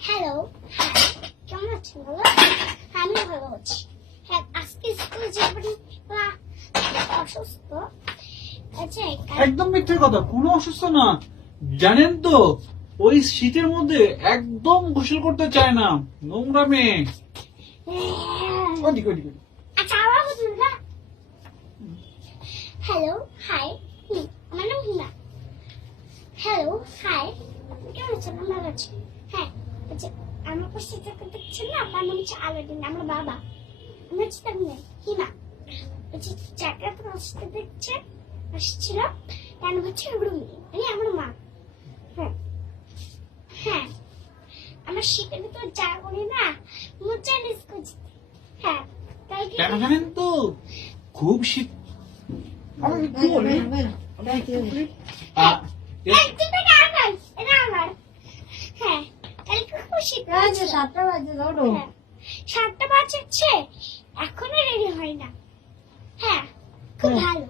Hello কেমন আছেন বলো আমি ভালো আছি। হ্যাঁ আজকে স্কুলে যাবেন অসুস্থ। আচ্ছা একদম মিথ্যে কথা কোনো অসুস্থ না। জানেন তো ওই শীতের মধ্যে একদম গোসল করতে চায় না। নোংরা মেয়ে। ওদিকে ওদিকে। আচ্ছা আবার বলুন হ্যালো হাই হুম, আমার নাম হিনা। হ্যালো হাই কেমন আছেন? আমি ভালো আছি। হ্যাঁ আমার পাশে যাকে দেখছেন না আমার নাম হচ্ছে আলাদিন আমার বাবা। আমি হচ্ছে তার মেয়ে হিনা হচ্ছে যাকে আপনার আসতে দেখছেন আসছিল তার হচ্ছে রুমি। মানে আমার মা। হ্যাঁ। হ্যাঁ। আমার শীতের ভিতর যা করি না মজা মিস করছি হ্যাঁ তাই কি কেন জানেন তো? খুব শীত। কি বলে? শীত সাতটা বাজে ধরো হ্যাঁ, সাতটা বাজছে এখনও রেডি হয় না। হ্যাঁ খুব হ্যাঁ। ভালো।